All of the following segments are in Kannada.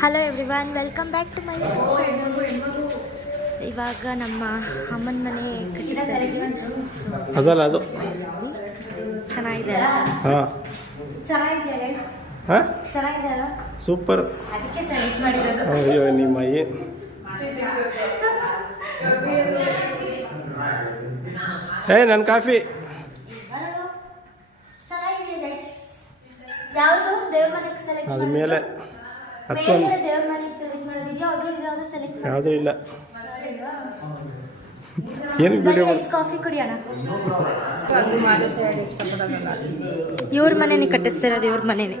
Hello everyone, welcome back to my channel. ಇವಾಗ ನಮ್ಮ ಅಮ್ಮನ ಮನೆ ಕಟ್ಟಿಸ್ತಾ ಇದ್ದೀವಿ. ಅದಲ್ಲ ಅದು ಚೆನ್ನಾಗಿದೆ. ಚೆನ್ನಾಗಿದೆ ಸೂಪರ್. ಅದಕ್ಕೆ ಸೆಲೆಕ್ಟ್ ಮಾಡಿರೋದು. ಅಯ್ಯೋ ನಿಮ್ಮ ನನ್ನ ಕಾಫಿ ಚೆನ್ನಾಗಿದೆ. ಯಾವುದು ದೇವ್ರ ಮನೆಗೆ ಸೆಲೆಕ್ಟ್ ಅದ ಮೇಲೆ ದೇವ್ರ ಮನೆಗೆ ಸೆಲೆಕ್ಟ್ ಮಾಡಿದೀಯಾ? ಅದು ಸೆಲೆಕ್ಟ್ ಯಾವುದೂ ಇಲ್ಲ. ಏನು ವಿಡಿಯೋ ಕಾಫಿ ಕುಡಿಯೋಣ. ಇವ್ರ ಮನೆನೇ ಕಟ್ಟಿಸ್ತಿರೋದು, ಇವ್ರ ಮನೆನೇ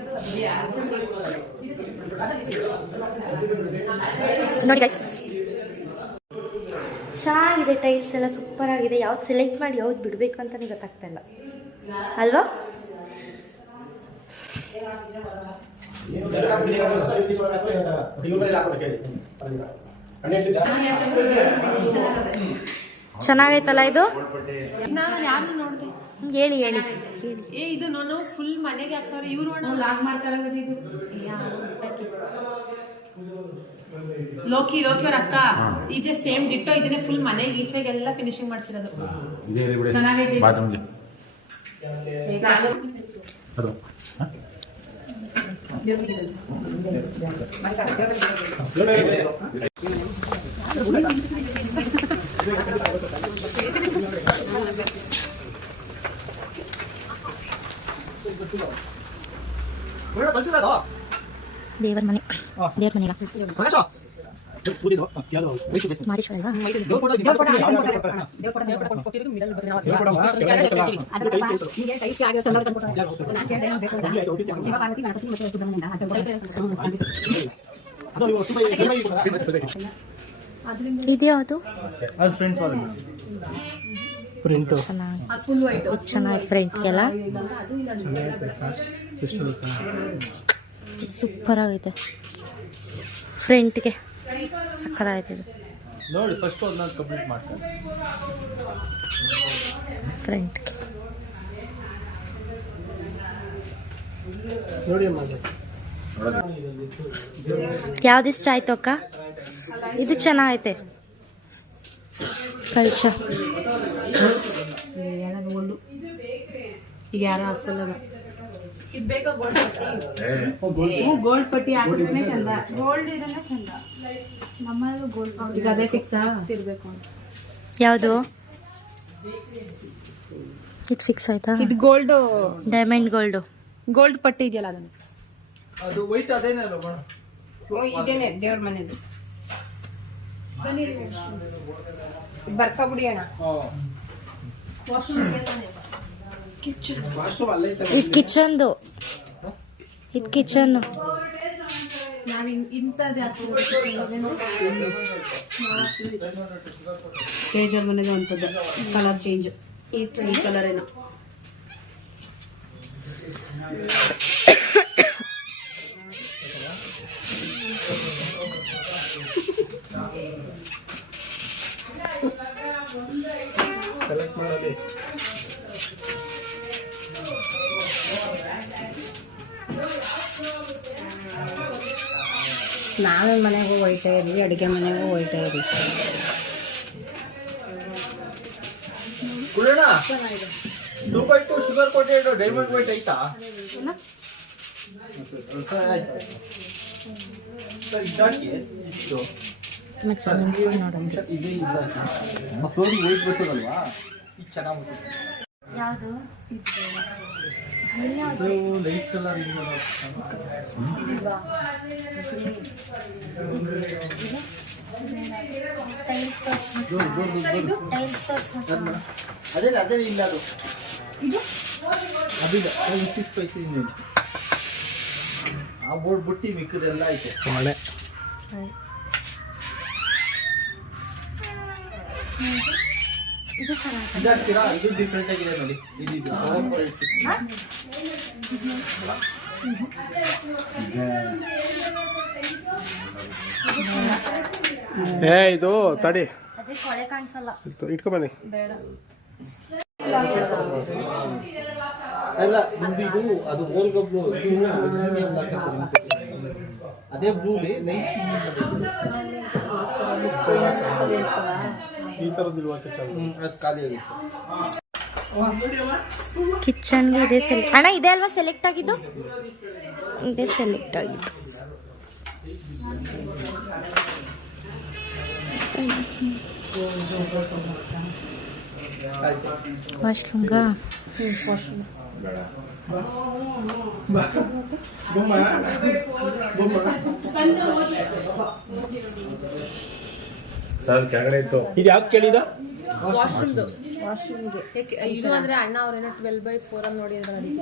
ನೋಡಿ ಗೈಸ್. ಚೆನ್ನಾಗಿದೆ, ಟೈಲ್ಸ್ ಎಲ್ಲ ಸೂಪರ್ ಆಗಿದೆ. ಯಾವ್ದು ಸೆಲೆಕ್ಟ್ ಮಾಡಿ ಯಾವ್ದು ಬಿಡಬೇಕು ಅಂತಾನೆ ಗೊತ್ತಾಗ್ತಾ ಇಲ್ಲ ಅಲ್ವಾ? ಚೆನ್ನಾಗೈತಲ್ಲ ಇದು? ಯಾರು ನೋಡಿದೆ ಹೇಳಿ ಹೇಳಿ ಇದು ನಾನು ಫುಲ್ ಮನೆಗೆ ಹಾಕ್ಸವ್ರೆ ಇವ್ರು ಲಾಗ್ ಮಾಡ್ತಾರೆ. ಲೋಕಿ ಅವ್ರ ಅಕ್ಕ ಇದೇ ಸೇಮ್ ಡಿಟ್ಟೋ ಇದನ್ನೇ ಫುಲ್ ಮನೆಗೆ ಈಚೆಗೆಲ್ಲ ಫಿನಿಶಿಂಗ್ ಮಾಡ್ಸಿರೋದು. ಚೆನ್ನಾಗೈತೆ. ದೇವರ ಮನೆ, ದೇವ್ರ ಮನೆಗ ಇದ್ಯಾವುದು? ಚೆನ್ನಾಗಿ ಫ್ರಂಟ್ಗೆಲ್ಲ ಸೂಪರ್ ಆಗೈತೆ. ಫ್ರಂಟ್ಗೆ ಸಕ್ಕತ್ತಾಗೈತೆ ಇದು. ನೋಡಿ ಫಸ್ಟ್ ಒಂದು ಕಂಪ್ಲೀಟ್ ಮಾಡ್ತಾರೆ. ಫ್ರಂಟ್ ನೋಡಿ ಯಾವ್ದು ಇಷ್ಟ ಆಯ್ತು ಅಕ್ಕ? ಇದು ಚೆನ್ನಾಗೈತೆ. ಕಳ್ಸ ಈಗ ಯಾರು ಹಾಕ್ಸಲ್ಲ. ಗೋಲ್ಡ್ ಪಟ್ಟಿ ಹಾಕಿದ್ರೆ ಚಂದ. ಗೋಲ್ಡ್ ಇರೋಣ ಚಂದ. ನಮ್ಮಲ್ಲೂ ಗೋಲ್ಡ್ ಈಗ ಅದೇ ಫಿಕ್ಸ್ ಇರ್ಬೇಕು. ಯಾವುದು ಇದು ಫಿಕ್ಸ್ ಆಯ್ತಾ? ಇದು ಗೋಲ್ಡ್, ಡೈಮಂಡ್ ಗೋಲ್ಡ್ ಪಟ್ಟಿ ಇದೆಯಲ್ಲ ಅದನ್ನ. ಅದು ವೈಟ್ ಅದೇನಲ್ಲ ಇದೇನೆ ದೇವ್ರ ಮನೆದು. ಬರ್ಕ ಬಿಡಿ ಅಣ್ಣ. ಇದು ಕಿಚನ್ದು, ಇದು ಕಿಚನ್. ನಾವ್ ಇಂಥದ್ದು ತೇಜಲ್ ಮನೆದು ಅಂತದ್ದು ಕಲರ್ ಚೇಂಜ್. ಈ ಕಲರ್ ಏನೋ ಸೆಲೆಕ್ಟ್ ಮಾಡೋದು. ಸ್ನಾನದ ಮನೆಗೂ ಹೋಯ್ತಾ ಇದೀವಿ, ಅಡುಗೆ ಮನೆಗೂ ಹೋಯ್ತಾ ಇದೀವಿ. ಶುಗರ್ ಕೋಟೆಡ್ ಡೈಮಂಡ್ ವೈಟ್ ಐತಾ? ಯಾವುದು? ಲೈಟ್ ಕಲರ್ ಅದೇ ಇಲ್ಲ. ಅದು ಅದಿಲ್ಲ. ಆ ಬೋರ್ಡ್ ಬುಟ್ಟಿ ಮಿಕ್ಕದೆಲ್ಲ ಐತೆ. ಮಳೆ ಇದು ಇದಾಗ್ತೀರಾ? ಇದು ಡಿಫ್ರೆಂಟ್ ಆಗಿದೆ ನೋಡಿ. ಇದು ಇದು ತಡಿ, ಅದೇ ಕೊಳೆ ಕಾಣಿಸಲ್ಲ. ಇಟ್ಕೊ ಬನ್ನಿ. ಬೇಡ. ಅಲ್ಲ ನಿಮ್ದು ಇದು ಅದು ಓಲ್ಗೊಬ್ಳು ಅದೇ ಬ್ಲೂಲಿ ಲೈಟ್ ಸಿಂಗಿಂಗ್ ಈ ಥರದ್ದು ಅದು ಖಾಲಿ ಆಗಿದೆ ಸರ್. ಕಿಚನ್ಗೆ ಇದೆ ಅಣ್ಣ ಇದೆ ಅಲ್ವಾ ಸೆಲೆಕ್ಟ್ ಆಗಿದ್ದು? ಇದೆ ಸೆಲೆಕ್ಟ್ ಆಗಿದ್ದು. ವಾಶ್ರೂಮ್ಗಾ? ಸರ್ ಕೆಳಗಡೆ ಇತ್ತು. ಇದು ಯಾವ್ದು ಕೇಳಿದ? ಇದು ಅಂದ್ರೆ ಅಣ್ಣ ಅವ್ರೇನೋ 12/4 ಅಲ್ಲಿ ನೋಡಿ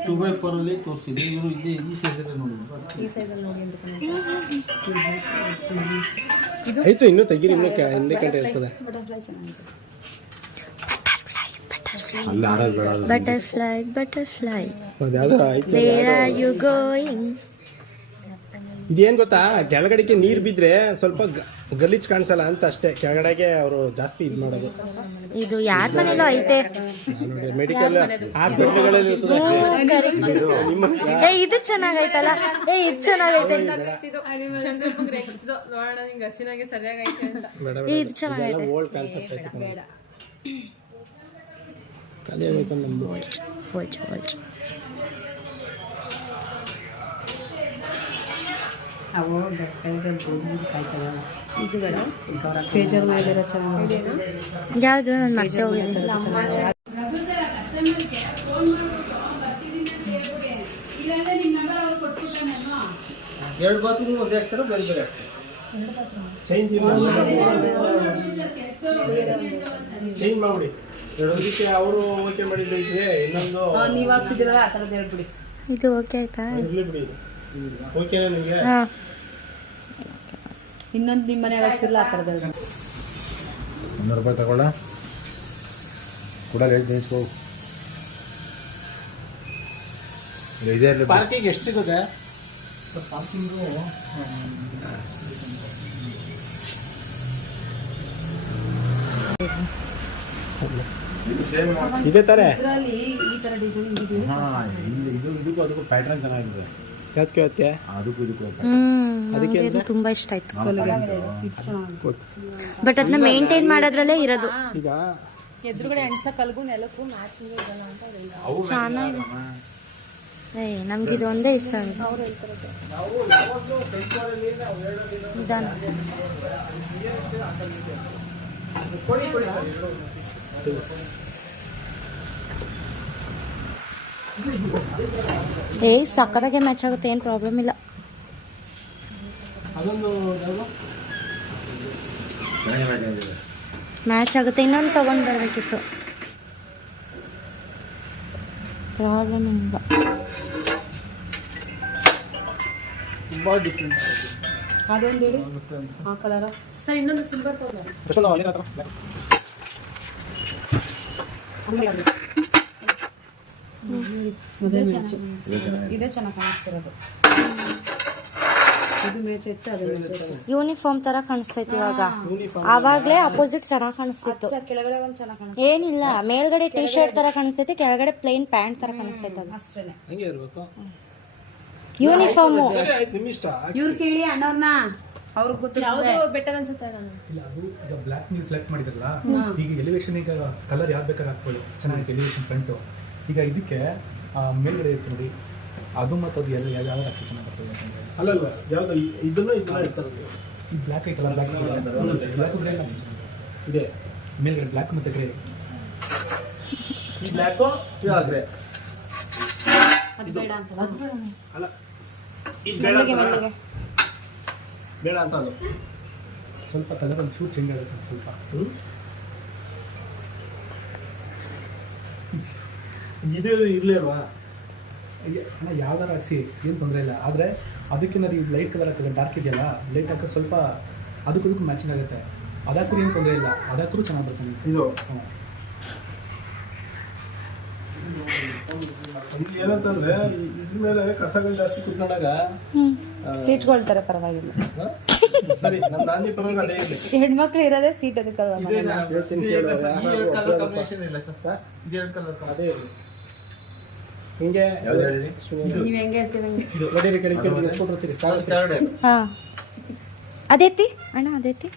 2/4 ಅಲ್ಲಿ ತೋರಿಸಿದೆ. ಇವರು ಇಲ್ಲಿ ಈ ಸೈಜಲ್ಲಿ ನೋಡಿದ್ರು. ಈ ಸೈಜ್ ಅಲ್ಲಿ ನೋಡಿ ಅಂತ ಆಯ್ತು, ಇನ್ನೂ ತೆಗೀರಿ, ಇನ್ನೂ ಹಿಂದೆ ಗಂಟೆ ಇರ್ತದೆ. ಅಲ್ಲ ಆರೋದು ಬೇಡ. ಬಟರ್ಫ್ಲೈ ಬಟರ್ಫ್ಲೈ ಅದ್ಯಾವುದೋ ಆಯ್ತು. Where are you going? ಇದೇನು ಗೊತ್ತಾ, ಕೆಳಗಡೆಗೆ ನೀರು ಬಿದ್ದರೆ ಸ್ವಲ್ಪ ಗಲೀಜ್ ಕಾಣಿಸಲ್ಲ ಅಂತ ಅಷ್ಟೇ. ಕೆಳಗಡೆಗೆ ಅವರು ಜಾಸ್ತಿ ಇದು ಮಾಡೋದು. ಇದು ಯಾರ ಮನೇಲೂ ಐತೆ ನೋಡಿ, ಮೆಡಿಕಲ್ ಹಾಸ್ಪಿಟ್ಲ್ಗಳಲ್ಲಿ ಇರ್ತದೆ. ಇದು ಚೆನ್ನಾಗೈತಲ್ಲ. ಇದು ಚೆನ್ನಾಗೈತೆ. ನೋಡೋಣ ನಿಂಗೆ ಹಸಿನಾಗೆ ಸರಿಯಾಗೈತೆ ಅಂತ. ಇದು ಚೆನ್ನಾಗೈತೆ. ಓಲ್ಡ್ ಕಾನ್ಸೆಪ್ಟ್ ಐತೆ. ಖಾಲಿ ಆಗಬೇಕು ನಮ್ಮದು. ಅವು ಇದು ಬೇಡ, ಫೇಜರ್ ಮೇಲಿರೋ ಚೆನ್ನಾಗಿದೆ. ಯಾವುದು? ನಾನು ಮತ್ತೆ ಹೋಗಿದ್ದೀನಿ. ಎರಡು ಬಾತ್ರೂಮ್ ಒಂದೇ ಆಗ್ತಾರೆ, ಬೇರೆ ಬೇರೆ ಚೇಂಜ್ ಮಾಡ್ಬಿಡಿ. ಇದಕ್ಕೆ ಅವರು ಓಕೆ ಮಾಡಿದ್ದು ಇದ್ರೆ ಇನ್ನೊಂದು ನೀವು ಹಾಕ್ಸಿದಿರಲ್ಲ ಆ ಥರದ್ದು ಹೇಳ್ಬಿಡಿ. ಇದು ಓಕೆ ಆಯ್ತಾ? ಇರ್ಲಿ ಬಿಡಿ. ಓಕೆನಾ ನಿಮಗೆ? ಹಾಂ. ಇನ್ನೊಂದು ನಿಮ್ಮ ಮನೆಗೆ ಹಾಕ್ಸಿರಲ್ಲ ಆ ಥರದ್ದು ಹೇಳ್ಬಿಡಿ. 100 ರೂಪಾಯಿ ತಗೊಳ್ಳ ಕೂಡ ರೇಟ್ ನಿಲ್ಸ್ಕೋ. ಪಾರ್ಕಿಂಗ್ ಎಷ್ಟು ಸಿಗುತ್ತೆ? ಪಾರ್ಕಿಂಗು ಇದೇ ತಾನೇ? ಇದರಲ್ಲಿ ಈ ಥರ ಡಿಸೈನ್ ಇದೆ. ಇದಕ್ಕೂ ಅದಕ್ಕೂ ಪ್ಯಾಟ್ರನ್ ಚೆನ್ನಾಗಿದೆ. ಯಾಕೆ ಅದಕ್ಕೂ ಇದಕ್ಕೂ ಅದಕ್ಕೆ ತುಂಬಾ ಇಷ್ಟ ಆಯ್ತು. ಬಟ್ ಅದನ್ನ ಮೇಂಟೈನ್ ಮಾಡೋದ್ರಲ್ಲೇ ಇರೋದು. ಈಗ ಎದುರುಗಡೆ ಎಣ್ಸಕ್ಕಲ್ಗೂ ನೆಲಕ್ಕೂ ಮ್ಯಾಚಿಂಗ್ ಇದಲ್ಲ ಅಂತ ಹೇಳಿಲ್ಲ. ಚೆನ್ನಾಗಿದೆ. ನಮ್ಗಿದು ಒಂದೇ ಇಷ್ಟ ಆಗಿದೆ. ನಿಧಾನ. ಸಕ್ಕತ್ತಾಗೆ ಮ್ಯಾಚ್ ಆಗುತ್ತೆ, ಏನು ಪ್ರಾಬ್ಲಮ್ ಇಲ್ಲ. ಮ್ಯಾಚ್ ಆಗುತ್ತೆ. ಇನ್ನೊಂದು ತಗೊಂಡು ಬರಬೇಕಿತ್ತು, ಪ್ರಾಬ್ಲಮ್ ಇಲ್ಲ. ತುಂಬಾ ಡಿಫ್ರೆಂಟ್. ಅದೊಂದು ಹೇಳಿ ಆ ಕಲರ್ ಸರ್. ಇನ್ನೊಂದು ಸಿಲ್ವರ್ ಕಲರ್ ಇದೇ ಚೆನ್ನಾಗಿ ಕಾಣಿಸ್ತಿರೋದು. ಇದು ಮ್ಯಾಚ್ ಇತ್ತು, ಅದು ಯೂನಿಫಾರ್ಮ್ ತರ ಕಾಣಿಸ್ತೈತಿ ಇವಾಗ. ಆವಾಗ್ಲೇ ಅಪೋಸಿಟ್ ಚೆನ್ನಾಗಿ ಕಾಣಿಸ್ತಿತ್ತು. ಕೆಳಗಡೆ ಒಂದು ಚೆನ್ನಾಗಿ ಕಾಣಿಸ್ತು. ಏನಿಲ್ಲ, ಮೇಲ್ಗಡೆ ಟಿ ಶರ್ಟ್ ತರ ಕಾಣಿಸ್ತೈತಿ, ಕೆಳಗಡೆ ಪ್ಲೇನ್ ಪ್ಯಾಂಟ್ ತರ ಕಾಣಿಸ್ತೈತೆ. ಅದು ಅಷ್ಟೇ. ಹಂಗೆ ಇರಬೇಕು ಯೂನಿಫಾರ್ಮ್. ನಿಮ್ಮ ಇಷ್ಟ. ಇವ್ರು ಕೇಳಿ ಅಣ್ಣವ್ರನ್ನ, ಅವ್ರಿಗೆ ಗೊತ್ತು ಯಾವುದು ಬೆಟರ್ ಅನ್ಸುತ್ತೆ. ನಾನು ಇಲ್ಲ, ಅದು ಈಗ ಬ್ಲ್ಯಾಕ್ ನೀವು ಸೆಲೆಕ್ಟ್ ಮಾಡಿದ್ರಲ್ಲ, ಈಗ ಎಲಿವೇಶನ್ ಈಗ ಕಲರ್ ಯಾವ್ದು ಬೇಕಾದ್ರೆ ಹಾಕ್ಬೋದು. ಚೆನ್ನಾಗಿದೆ ಎಲಿವೇಶನ್ ಫ್ರಂಟು. ಈಗ ಇದಕ್ಕೆ ಮೇಲ್ಗಡೆ ಇರುತ್ತೆ ನೋಡಿ, ಅದು ಮತ್ತು ಅದು ಎಲ್ಲ ಯಾವ್ದು ಹಾಕಿ ಚೆನ್ನಾಗಿ ಬರ್ತದೆ. ಅಲ್ಲ ಯಾವ್ದು ಇದನ್ನ ಇರ್ತಾರೆ. ಈ ಬ್ಲ್ಯಾಕ್ ಐತಲ್ಲ, ಬ್ಲ್ಯಾಕ್ ಗ್ರೇ ಇದೆ ಮೇಲ್ಗಡೆ ಬ್ಲ್ಯಾಕ್ ಮತ್ತು ಗ್ರೇ. Black grey. ಅದು ಬೇಡ ಅಂತ ಅಲ್ಲ, ಇದು ಬೇಡ ಬೇಡ ಅಂತ. ಅದು ಸ್ವಲ್ಪ ಕಲರ್ ಒಂದು ಚೂರು ಚೇಂಜ್ ಆಗುತ್ತೆ ಸ್ವಲ್ಪ. ಇದು ಇರ್ಲೇ ಅಲ್ವಾ? ಯಾವ್ದಾರು ಹಾಕ್ಸಿ ಏನು ತೊಂದರೆ ಇಲ್ಲ. ಆದರೆ ಅದಕ್ಕಿಂತ ಈ ಲೈಟ್ ಕಲರ್ ಹಾಕಿದ್ರೆ ಡಾರ್ಕ್ ಇದೆಯಲ್ಲ, ಲೈಟ್ ಹಾಕೋ ಸ್ವಲ್ಪ ಅದಕ್ಕೂ ಮ್ಯಾಚಿಂಗ್ ಆಗುತ್ತೆ. ಅದಕ್ಕೂ ಏನು ತೊಂದರೆ ಇಲ್ಲ, ಅದಕ್ಕೂ ಚೆನ್ನಾಗಿ ಬರ್ತದೆ. ಇದು ಏನಂತಂದ್ರೆ ಇದ್ರ ಮೇಲೆ ಕಸಗಳು ಜಾಸ್ತಿ ಕುತ್ಕೊಂಡಾಗ ಸೀಟ್ಕೊಳ್ತಾರೆ, ಪರವಾಗಿಲ್ಲ. ಸರಿ, ನಮ್ಮ ನಾಂದಿ ಪರವಾಗಿ ಅದೇ ಇದೆ. ಹೆಣ್ಮಕ್ಳು ಇರೋದೇ ಸೀಟ್ ಅದಕ್ಕಲ್ವ. ಹೇಳ್ತೀನಿ ಈ ಎರಡು ಕಲರ್ ಕಾಂಬಿನೇಷನ್ ಇಲ್ಲ ಸರ್. ಇದು ಎರಡು ಕಲರ್ ಅದೇ ಇರಲಿ. ಹಿಂಗೆ ನೀವ್ ಹೆಂಗೆ ಹೇಳ್ತೀವಿ ಹಂಗೆ. ಹೊಡೀರಿ ಕೆಳಗೆ ಎಸ್ಕೊಟ್ಟಿರ್ತೀರಿ. ಹಾಂ ಅದೈತಿ ಅಣ್ಣ ಅದೈತಿ.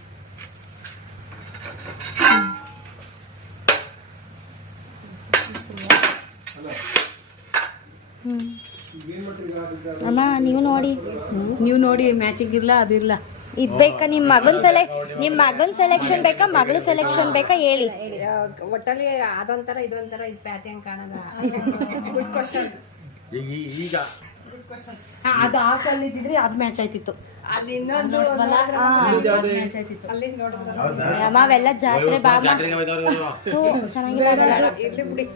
ಅಮ್ಮ ನೀವು ನೋಡಿ ಮ್ಯಾಚಿಂಗ್ ಇರ್ಲ ಅದಿರ್ಲ. ಇದ್ ಬೇಕಾ ನಿಮ್ಮ ಮಗನ್ ಸೆಲೆಕ್ಷನ್ ಬೇಕಾ ಮಗಳ ಸೆಲೆಕ್ಷನ್ ಬೇಕಾ ಹೇಳಿ. ಒಟ್ಟಲ್ಲಿ ಅದೊಂಥರ ಇದೊಂಥರ ಇದು ಪ್ಯಾಟರ್ನ್ ಕಾಣದ. Good question. ಈಗ ಅದು ಹಾಕಲ್ಲಿ ಇದ್ದಿದ್ರೆ ಅದು ಮ್ಯಾಚ್ ಆಯ್ತಿತ್ತು. ಅಲ್ಲಿ ಇನ್ನೊಂದು ಮ್ಯಾಚ್ ಆಯ್ತಿತ್ತು. ಅಲ್ಲಿ ನೋಡಿದ್ರೆ ಅಮ್ಮ ಅವೆಲ್ಲ ಜಾತ್ರೆ ಬಾ ಥೂ, ಚೆನ್ನಾಗಿಲ್ಲ. ಇರ್ಲಿ ಬಿಡಿ.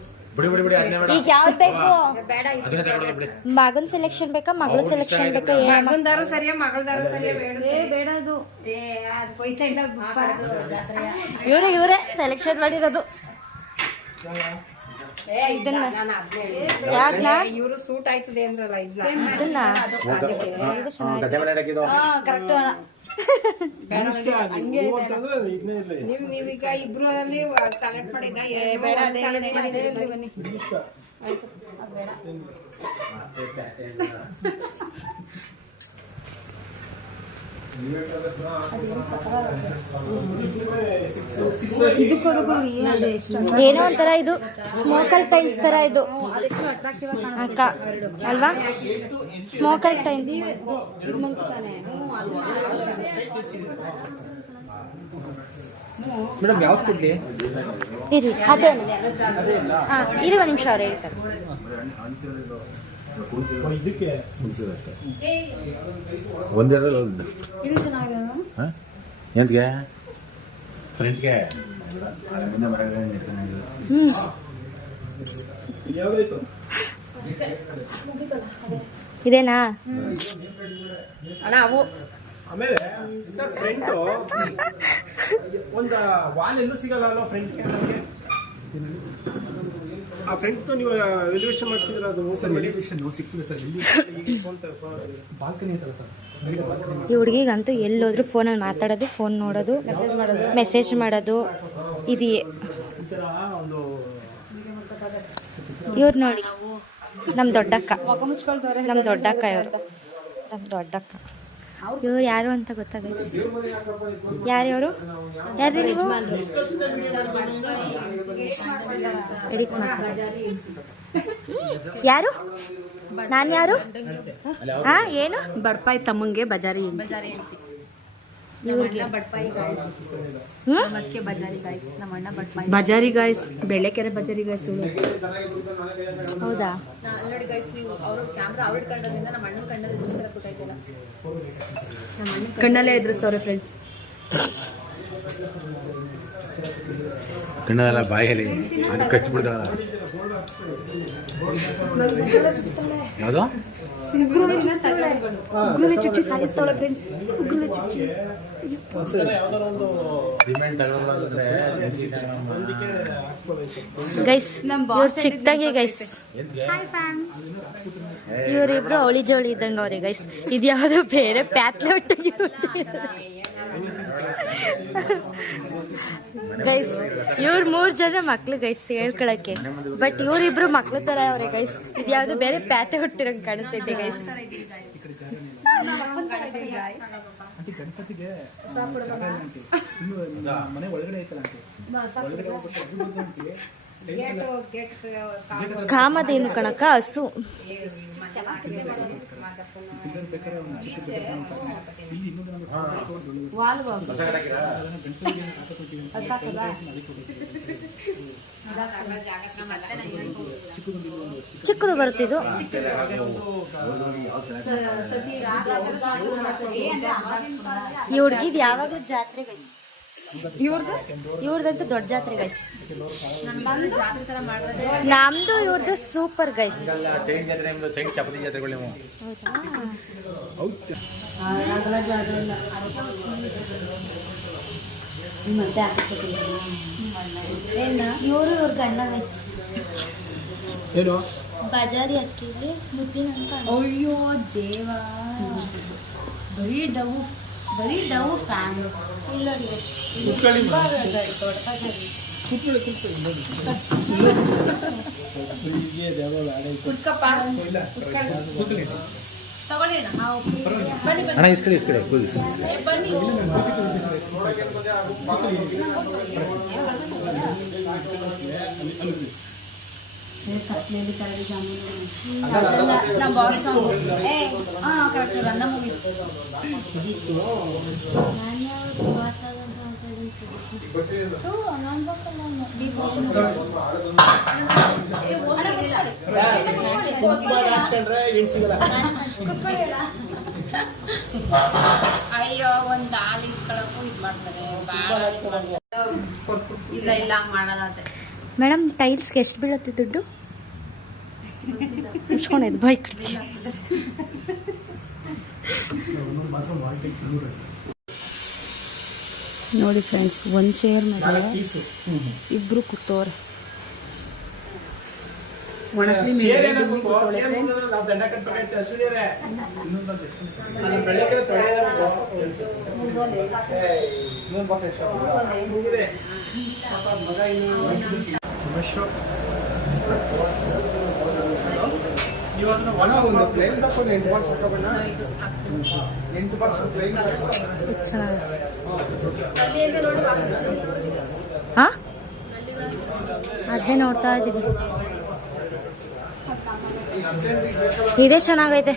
ಈಗ ಯಾವ್ದು ಬೇಕು? ಬೇಡ ಮಗನ್ ಸೆಲೆಕ್ಷನ್ ಬೇಕಾ ಮಗಳ ಸೆಲೆಕ್ಷನ್ ಬೇಕಾ ಹೇಳಿ. ಮಗಂದಾರು ಸರಿಯಾ ಮಗಳದಾರು ಸರಿಯಾ ಬೇಡ ಅದು ಹೋಯ್ತಾ ಇಲ್ಲ ಜಾತ್ರೆಯ. ಇವರೇ ಸೆಲೆಕ್ಷನ್ ಮಾಡಿರೋದು. ಯಾಕನಾ ಇವರು ಸೂಟ್ ಆಯ್ತದೆ ಅಂದ್ರಲ್ಲ ಇದನ್ನ ಕರೆಕ್ಟ್. ನೀವೀಗ ಇಬ್ರು ಅಲ್ಲಿ ಸೆಲೆಕ್ಟ್ ಮಾಡಿದ ಬೇಡ ಬನ್ನಿ. ಏನೋ ಒಂಥರ ಇದು ಸ್ಮೋಕಲ್ ಟೈಲ್ಸ್ ತರ ಇದು ಅಕ್ಕ ಅಲ್ವಾ? ಸ್ಮೋಕಲ್ ಟೈಲ್ ಮೇಡಮ್ ಯಾವ್ದು ಕೊಡ್ಲಿ? ಇರಿ ಅದೇ ಇರಿ ಒಂದು ನಿಮಿಷ ಅವ್ರು ಹೇಳ್ತಾರೆ. ಇದಕ್ಕೆ ಒಂದೆರಡು ಎಂತ್ಗೆ ಫ್ರಂಟ್ಗೆ ಇದೇನಾ ಅಣ್ಣ ಅವು ಆಮೇಲೆ ಸರ್ ಫ್ರಂಟು ಒಂದು ವಾಲ್ ಎಲ್ಲೂ ಸಿಗಲ್ಲ ಅಲ್ವಾ ಫ್ರಂಟ್ಗೆ? ಆ ಫ್ರಂಟ್ ನೀವು ಎಲಿವೇಶನ್ ಮಾಡಿಸಿದ್ರೆ ಅದು ಎಲಿವೇಶನ್ ಸಿಗ್ತಿದೆ ಸರ್. ಇಲ್ಲಿ ಬಾಲ್ಕನಿ ಐತಲ್ಲ ಸರ್, ಈ ಹುಡುಗಿಗಂತೂ ಎಲ್ಲೋದ್ರೂ ಫೋನಲ್ಲಿ ಮಾತಾಡೋದು, ಫೋನ್ ನೋಡೋದು, ಮೆಸೇಜ್ ಮಾಡೋದು ಇದೆಯೇ. ಇವ್ರು ನೋಡಿ ನಮ್ಮ ದೊಡ್ಡಕ್ಕ ಇವರು ನಮ್ಮ ದೊಡ್ಡಕ್ಕ. ಇವ್ರು ಯಾರು ಅಂತ ಗೊತ್ತಾಗ? ಯಾರು ನೀವು? ಎಡಿಟ್ ಯಾರು? ನಾನು ಯಾರು? ಏನು ಬಡ್ಪಾಯಿ ತಮ್ಮಂಗೆ ಬಜಾರಿ ಇವ್ರಿಗೆ ಬಜಾರಿ ಗಾಯ್ಸ್, ಬೆಳ್ಳೆಕೆರೆ ಬಜಾರಿ ಗಾಯ್ಸ್. ಹೌದಾ? ಆಲ್ರೆಡಿ ಗೈಸ್ ನೀವು ಅವರು ಕ್ಯಾಮ್ರಾ ಅವ್ರ ಕಂಡದಿಂದ ನಮ್ಮ ಅಣ್ಣನ ಕಣ್ಣಲ್ಲಿ ಎದುರಿಸ್ತಾರ ಗೊತ್ತಾಯ್ತಿಲ್ಲ. ಕಣ್ಣಲ್ಲೇ ಎದುರಿಸ್ತವ್ರೆ ಫ್ರೆಂಡ್ಸ್. ಕಣ್ಣೆಲ್ಲ ಬಾಯಲ್ಲಿ ಅದು ಕಚ್ಚಿಬಿಡ್ತಾರ. ಯಾವುದು ಉಗುರಲ್ಲಿ ಚುಚ್ಚಿ ಸಾಯಿಸ್ತವ್ರೆ ಫ್ರೆಂಡ್ಸ್. ಗೈಸ್ ಇವ್ರು ಚಿಕ್ಕದಾಗಿ ಗೈಸ್, ಇವರಿಬ್ರು ಅವಳಿ ಜೋಳಿ ಇದ್ದಂಗ ಅವ್ರಿ ಗೈಸ್. ಇದು ಯಾವ್ದು ಬೇರೆ ಪ್ಯಾತ್ಲೆ ಒಟ್ಟಿಗೆ ಗೈಸ್. ಇವ್ರು 3 ಜನ ಮಕ್ಳು ಗೈಸ್ ಹೇಳ್ಕೊಳಕ್ಕೆ, ಬಟ್ ಇವರಿಬ್ರು ಮಕ್ಳು ತರ ಅವ್ರೆ ಗೈಸ್. ಇದು ಯಾವ್ದು ಬೇರೆ ಪ್ಯಾತೆ ಹುಟ್ಟಿರಂಗ್ ಕಾಣಿಸ್ತೈತೆ ಗೈಸ್. ಗಣಪತಿಗೆ ಮನೆ ಒಳಗಡೆ ಐತಲ್ಲ ಕಾಮಧೇನು ಕಣಕ ಹಸು. ಚಿಕ್ಕದು ಬರುತ್ತಿದ್ದು. ಈ ಹುಡ್ಗಿದ್ ಯಾವಾಗ್ಲೂ ಜಾತ್ರೆ ಗೈಸ್. ಇವ್ರದಂತೂ ದೊಡ್ಡ ಜಾತ್ರೆ ಗೈಸ್. ನಮ್ದು ಇವ್ರದ್ದು ಸೂಪರ್ ಗೈಸ್. ಇವರು ಇವ್ರ ಗಂಡ ಗೈಸ್. ಏನು ಬಜಾರಿ ಅಕ್ಕಿಗೆ ಮುದ್ದಿನ ಅಂತ. ಅಯ್ಯೋ ದೇವ, ಬರೀ ಡವ್ ಫ್ಯಾನ್. ಇಲ್ಲ ನೋಡಿ ಗೈಸ್, ದೊಡ್ಡ ಬಜಾರಿ. ಕುತ್ಕಪ್ಪ ಕೂತ್ಕೊಳ್ಳಿ. ತಗೊಳ್ಳಿ ಅಣ್ಣ. ಬನ್ನಿ ಅಣ್ಣ ಇಸ್ಕಡೆ ಕೂಲ್ ಬನ್ನಿ ನಮ್ಮ ಬಾಸ್ ಕರೆಕ್ಟ್ ರನ್ನ ಮೂವಿ ಅಯ್ಯೋ ಒಂದ್ ಹಾಲು ಇಸ್ಕೊಳಕ್ಕೂ ಇದ್ ಮಾಡ್ತಾರೆ ಇಲ್ಲ ಇಲ್ಲ ಹಂಗ್ ಮಾಡಲ್ಲ ಅಂತ ಮೇಡಮ್ ಟೈಲ್ಸ್ಗೆ ಎಷ್ಟು ಬೀಳುತ್ತೆ ದುಡ್ಡು? ಮುಚ್ಕೊಂಡಿದ್ದು ಬೈಕ್ ನೋಡಿ ಫ್ರೆಂಡ್ಸ್, ಒಂದು ಚೇರ್ ಮೇಲೆ ಇಬ್ರು ಕೂತವ್ರೆ. ಹಾಂ, ಅದೇ ನೋಡ್ತಾ ಇದ್ದೀವಿ. ಇದೇ ಚೆನ್ನಾಗೈತೆ.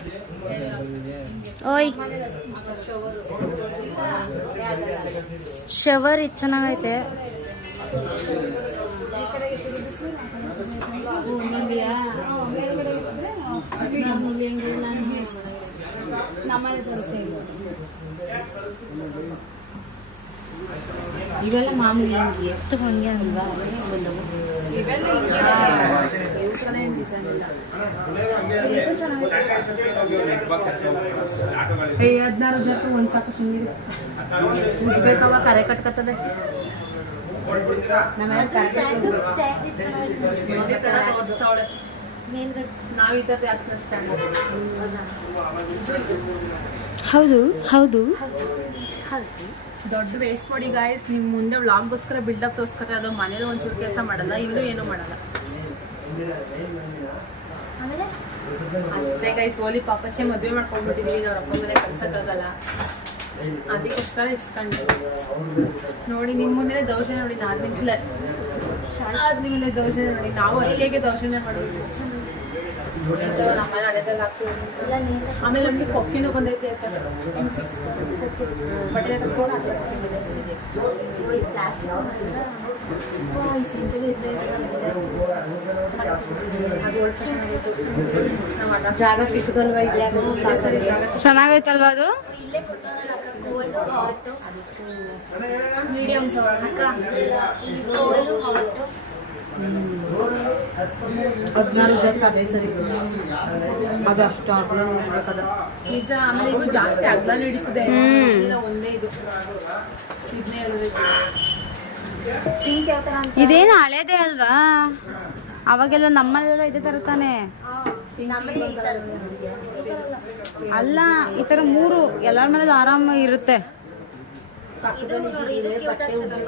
ಓಯ್ ಶವರ್ ಇದು ಚೆನ್ನಾಗೈತೆ. ಇವೆಲ್ಲ ಮಾಮೂಲಿ ಹಂಗೆ ಅಲ್ವಾ? ಹದಿನಾರು ಜೊತೆ ಒಂದು ಸಾಕು ಸುಮ್ಮನೆ ಉಜ್ಬೇಕವ ಕರೆ ಕಟ್ಕತ್ತದೆ. ಹೌದು ಹೌದು. ದೊಡ್ಡ ವೇಸ್ಟ್ ಮಾಡಿ ಗಾಯ್ಸ್, ನಿಮ್ ಮುಂದೆ ವ್ಲಾಗ್ಗೋಸ್ಕರ ಬಿಲ್ಡಪ್ ತೋರಿಸ್ಕೊತಾರೆ. ಅದು ಮನೇಲಿ ಒಂಚೂರು ಕೆಲಸ ಮಾಡಲ್ಲ, ಇಲ್ಲೂ ಏನೂ ಮಾಡಲ್ಲ ಅಷ್ಟೇ ಗೈಸ್. ಓಲಿ ಪಾಪಚ್ಚೆ ಮದುವೆ ಮಾಡ್ಕೊಂಡ್ಬಿಟ್ಟಿದೀವಿ, ನಾವು ಅಪ್ಪ ಮನೆ ಕಳ್ಸಕ್ಕಾಗಲ್ಲ, ಅದಕ್ಕೋಸ್ಕರ ಇಸ್ಕೊಂಡು ನೋಡಿ. ನಿಮ್ಮ ಮುಂದೆ ದೌರ್ಜನ್ಯ ನೋಡಿ, ಆದ ನಿಮ್ಮಲ್ಲೇ ದೌರ್ಜನ್ಯ ನೋಡಿ. ನಾವು ಅದಕ್ಕೆ ದೌರ್ಜನ್ಯ ಮಾಡಬೇಕು. ಆಮೇಲೆ ನಮಗೆ ಕೊಕ್ಕಿನೂ ಬಂದೈತೆ, ಬಟ್ಟೆ ಜಾಗ ಸಿಕ್ಕದಲ್ವಾ? ಚೆನ್ನಾಗೈತಲ್ವಾ ಅದು? ಮೀಡಿಯಂ 16 ಜೊತೆ ಅದೇ ಸರಿ, ಅದು ಅಷ್ಟು ಅಗಲ ನಿಜ. ಆಮೇಲೆ ಇದು ಜಾಸ್ತಿ ಅಗಲ ಹಿಡಿತದೆ, ಒಂದೇ ಇದು ಇದನ್ನೇ ಇದೇನು ಹಳೇದೇ ಅಲ್ವಾ? ಅವಾಗೆಲ್ಲ ನಮ್ಮಲ್ಲೆಲ್ಲ ಇದೇ ತರ ತಾನೆ ಅಲ್ಲ. ಈ ತರ 3 ಎಲ್ಲರ ಮನೇಲಿ ಆರಾಮಾಗಿ ಇರುತ್ತೆ.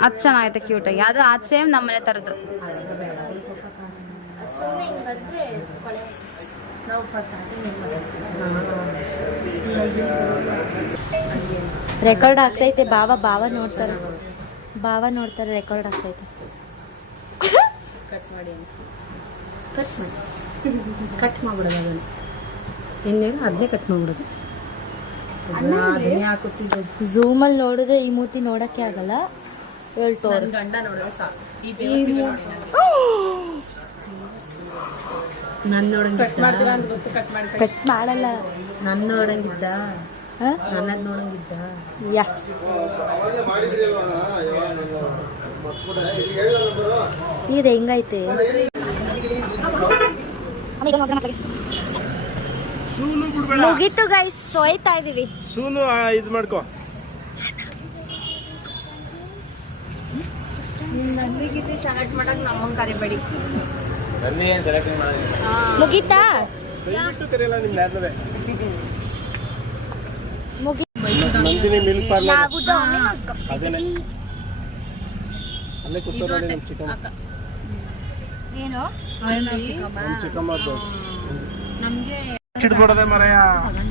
ಅದು ಚೆನ್ನಾಗೈತೆ, ಕ್ಯೂಟಾಗಿ. ಅದು ಸೇಮ್ ನಮ್ಮನೆ ತರದ್ದು. ರೆಕಾರ್ಡ್ ಆಗ್ತೈತೆ. ಭಾವ ನೋಡ್ತಾರೆ, ರೆಕಾರ್ಡ್ ಆಗ್ತೈತೆ. ಕಟ್ ಮಾಡ್ಬಿಡೋದು ಅದನ್ನು. ಇನ್ನೇನು ಅದನ್ನೇ ಕಟ್ ಮಾಡ್ಬಿಡೋದು. ಅದನ್ನೇ ಹಾಕುತ್ತಿದ್ದು ಝೂಮಲ್ಲಿ ನೋಡಿದ್ರೆ ಈ ಮೂತಿ ನೋಡಕ್ಕೆ ಆಗಲ್ಲ. ಹೇಳ್ತೋರು ಗಂಡ ನೋಡಿದ್ರೆ ಸಾಕು. ನನ್ನ ಕಟ್ ಮಾಡಲ್ಲ. ನನ್ನ ನೋಡಂಗಿದ್ದ, ನನ್ನದ್ ನೋಡಂಗಿದ್ದ. ಯಾ ಇದು ಹೆಂಗೈತೆ? ಮುಗೀತು ಗೈಸ್, ಸೋಯ್ತಾ ಇದೀವಿ. ಸೂನು ಇದು ಮಾಡ್ಕೋ. ಸೆಲೆಕ್ಟ್ ಮಾಡಕ್ ನಮ್ಮಂಗ್ ಕರಿಬೇಡಿ. ಮುಗೀತಾ? ಕರೆಯಲ್ಲ ನಿಮ್ದು ಯಾರ್ನವೇ. Nandini milk parlour. ನಾವು ಡೊಮಿನೋಸ್ ಅದೇನೆ ಅಲ್ಲೇ ಕೂತ್ಕೊಳ್ಳಿ ನಮ್ಮ ಚಿಕ್ಕಮ್ಮ. ಏನು ನಮ್ಮ ಚಿಕ್ಕಮ್ಮದು ನಮ್ಗೆ ಚಿಡ್ಕೊಡದೆ ಮರೆಯ.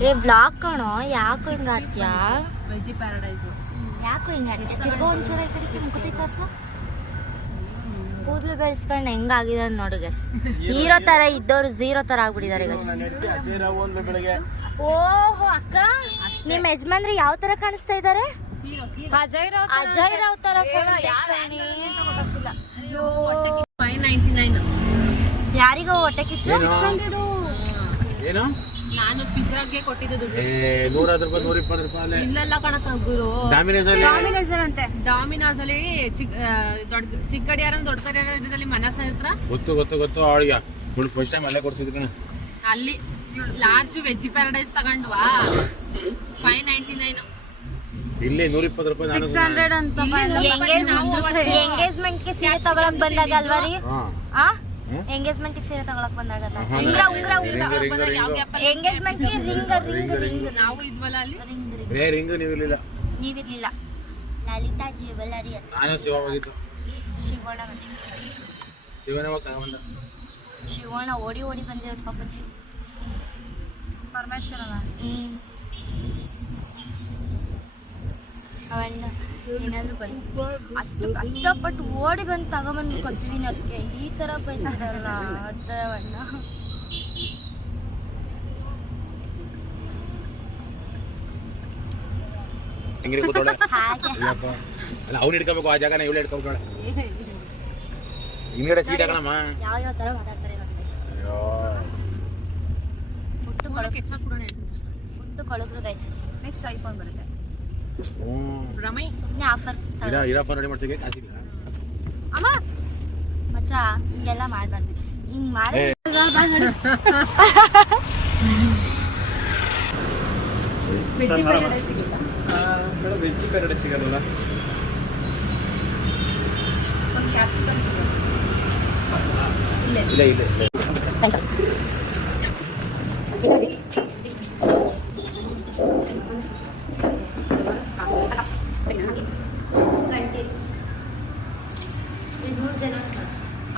ಏ ಬ್ಲಾಕ್ ಕಣೋ, ಯಾಕೋ ಹಿಂಗ ಆಡ್ತೀಯಾ? Veggie paradise. ಯಾಕೋ ಹಿಂಗ ಆಡ್ತೀಯ? ತಿರ್ಗೋ ಒಂದ್ಸಲ ಈ ಕಡೆ ಮುಖತಿ ತೋರ್ಸ. ಕೂದಲು ಬೆಳೆಸ್ಕೊಂಡು ಹೆಂಗಾಗಿದೆ ನೋಡು ಗಸ್. ಹೀರೋ ತರ ಇದ್ದವ್ರು ಝೀರೋ ತರ ಆಗ್ಬಿಟ್ಟಿದ್ದಾರೆ ಗಸ್. ಅಜಯ್ ರಾವ್ ಒಂದು ಬೆಳಗ್ಗೆ ಓಹೋ ಅಕ್ಕ, ನಿಮ್ ಯಜಮಾನ್ರಿ ಯಾವ ತರ ಕಾಣಿಸ್ತಾ ಇದಾರೆ? ಅಜಯ್ ರಾವ್ ತರ ಯಾರಿಗೋ ಹೊಟ್ಟೆ ಕಿಚ್ಚು. ಏನು ನಾನು ಪಿಜ್ಜಾಗೆ ಕೊಟ್ಟಿದ್ದೆ ದುಡ್ಡು. 110 ರೂಪಾಯಿ 120 ರೂಪಾಯಿ ಇಲ್ಲೆಲ್ಲ ಕಣಕ ಗುರು. ಡಾಮಿನೋಸ್ ಅಲ್ಲಿ ಡಾಮಿನೋಸ್ ಅಲ್ಲಿ ಚಿಕ್ಕ ಗಡಿಯಾರ ದೊಡ್ಡ ಗಡಿಯಾರ ಇದ್ರಲ್ಲಿ ಮನಸ್ಸ ಹತ್ರ ಗೊತ್ತು ಅವಳಿಗೆ ಫಸ್ಟ್ ಟೈಮ್ ಅಲ್ಲೇ ಕೊಡ್ಸಿದ್ ಕಣ. ಅಲ್ಲಿ ಲಾರ್ಜ್ ವೆಜ್ ಪ್ಯಾರಡೈಸ್ ತಗೊಂಡ್ವಾ 599. ಇಲ್ಲಿ 120 ರೂಪಾಯಿ ನಾನು ಎಂಗೇಜ್ಮೆಂಟ್ ಗೆ ಸೀರೆ ತಗೊಳಕ್ ಬಂದಾಗ ಅಲ್ವಾ ರೀ? ಹಾ ಎಂಗೇಜ್ಮೆಂಟ್ ಗೆ ಸೀರೆ ತಗೊಳಕ್ ಬಂದಾಗಲ್ಲ. ಎಂಗೇಜ್ಮೆಂಟ್ ಗೆ ರಿಂಗ್ ನಾವು ಇದ್ವಲ್ಲ ಅಲ್ಲಿ. ರಿಂಗ್ ನೀವಿರ್ಲಿಲ್ಲ. ನೀವಿರ್ಲಿಲ್ಲ. ಲಲಿತಾ ಜ್ಯುವೆಲರಿ ಅಂತ ನಾನು ಶಿವ ಹೋಗಿತ್ತು. ಶಿವಣ್ಣ ಬಂದಿದ್ದು. ಶಿವನ ಹೋಗಿ ತಗೊಂಬಂದ. ಶಿವಣ್ಣ ಓಡಿ ಬಂದಿರೋದು ಪಾಪಚ್ಚಿ. ಪರಮೇಶ್ವರನ ಅವಣ್ಣ ಏನಾದ್ರು ಅಷ್ಟು ಕಷ್ಟಪಟ್ಟು ಓಡಿ ಬಂದು ತಗೊಂಬಂದು ಕೊಡ್ತೀನಿ. ಅದಕ್ಕೆ ಈ ತರ ಬೈತಾರಲ್ಲ ಅದವಣ್ಣ. ಹೆಂಗಿರಿ ಕೂತೋಳೆ ಹಾಗೆ ಅಲ್ಲ ಅವ್ನು ಹಿಡ್ಕೋಬೇಕು ಆ ಜಾಗನ ಇವಳು ಹಿಡ್ಕೋಬೇಕಳೆ. ಹಿಂದ್ಗಡೆ ಸೀಟ್ ಹಾಕೋಣಮ್ಮ. ಯಾವ ತರ ಮಾತಾಡ್ತಾರೆ ನೋಡಿ. ಹುಟ್ಟು ಕೊಳಗ್ರು ಗೈಸ್. ನೆಕ್ಸ್ಟ್ ಐಫೋನ್ ಬರುತ್ತೆ. ರಮೈ ಸುಮ್ಮನೆ ಆಫರ್ ಇರೋ ಫೋನ್ ರೆಡಿ ಮಾಡ್ಸಕ್ಕೆ ಕಾಸಿಲ್ಲ. ಅಮ್ಮ ಮಚ್ಚ ಹಿಂಗೆಲ್ಲ ಮಾಡ್ಬಾರ್ದು. ಹಿಂಗ್ ಮಾಡಿ ವೆಜ್ ಪ್ಯಾರಡೈಸ್ ಸಿಗುತ್ತಾ? ವೆಜ್ ಪ್ಯಾರಡೈಸ್ ಸಿಗಲ್ಲ. ಒಂದು ಕ್ಯಾಪ್ಸಿಕಮ್ ಇಲ್ಲ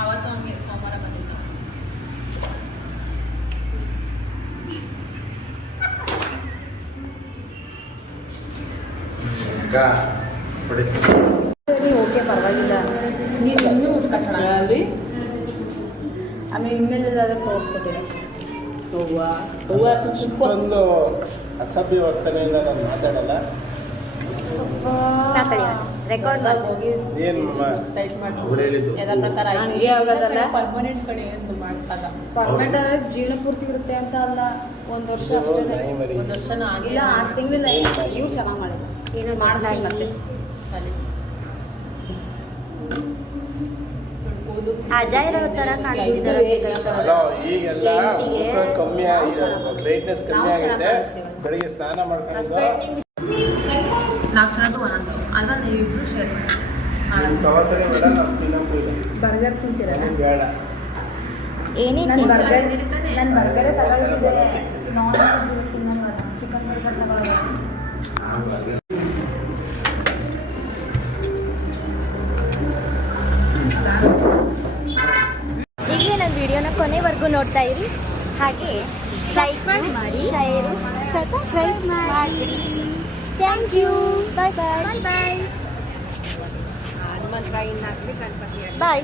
ಅವತ್ತು ಹಂಗೆ ಸೋಮವಾರ ಬಂದಿದ್ದು. ಸರಿ ಓಕೆ ಪರವಾಗಿಲ್ಲ. ನೀವು ಇನ್ನೂ ಊಟ ಕಟ್ಟೋಣ ಅಲ್ಲಿ. ಆಮೇಲೆ ಇನ್ಮೇಲೆಲ್ಲಾದ್ರೂ ತೋರಿಸ್ಕೊತೀರ. ಹೂವು ಒಂದು ಅಸಭ್ಯ ವರ್ತನೆಯಿಂದ ನಾನು ಮಾತಾಡಲ್ಲ. ರೆಕಾರ್ಡ್ ಹೋಗಿ ಏನು ಟೈಟ್ ಅವ್ರು ಹೇಳಿದ್ದು. ಯಥಾ ಪ್ರಕಾರ ಹಂಗೆ ಆಗೋದಲ್ಲ. ಪರ್ಮನೆಂಟ್ ಕಡೆ ಎಂದು ಮಾಡಿಸಿದಾಗ ಪರ್ಮನೆಂಟ್ ಅಂದ್ರೆ ಜೀವನ ಪೂರ್ತಿ ಇರುತ್ತೆ ಅಂತ ಅಲ್ಲ, 1 ವರ್ಷ ಅಷ್ಟೇ. ನಾಯಿ ಮರಿ. 1 ವರ್ಷನ ಇಲ್ಲ 6 ತಿಂಗಳಿಲ್ಲ. ಇವ್ರು ಚೆನ್ನಾಗಿ ಮಾಡಿಲ್ಲ. ಏನೋ ಮಾಡಿಸ್ತೀನಿ ಮತ್ತೆ. ಸರಿ. ಅಜಯ್ ರಾವ್ ತರ ಕಾಣಿಸ್ತಿದ್ದಾರೆ ಅಲ್ಲ ಈಗೆಲ್ಲ ಊಟ ಕಮ್ಮಿ ಆಗಿದೆ, ಬ್ರೈಟ್ನೆಸ್ ಕಮ್ಮಿ ಆಗಿದೆ. ಬೆಳಿಗ್ಗೆ ಸ್ನಾನ ಮಾಡ್ಕೊಂಡು 4 ಜನದ್ದು ಒಂದೊಂದು. ಅದನ್ನ ನೀವಿಬ್ರು ಶೇರ್ ಮಾಡಿ. ಸವಾಸನೆ ಬೇಡ, ನಾವು ತಿನ್ನೋದು ಇದೆ. ಬರ್ಗರ್ ತಿಂತೀರಾ? ನಮ್ಗೆ ಬೇಡ. ಏನೇನು ನಾನು ಬರ್ಗರೇ ತಗೊಂಡಿದ್ದೆ. ನಾನ್ ವೆಜ್ ತಿನ್ನಲ್ಲ, ಚಿಕನ್ ಬರ್ಗರ್ ತಗೊಳ್ಳೋದು. ಹೀಗೆ ನನ್ನ ವಿಡಿಯೋನ ಕೊನೆವರೆಗೂ ನೋಡ್ತಾ ಇರಿ. ಹಾಗೆ ಲೈಕ್ ಮಾಡಿ, ಶೇರು, ಸಬ್ಸ್ಕ್ರೈಬ್ ಮಾಡಿ. Thank you. Bye bye bye Hanumantha Rai ನಾಗಲಿ ಗಣಪತಿ ಬಾಯ್.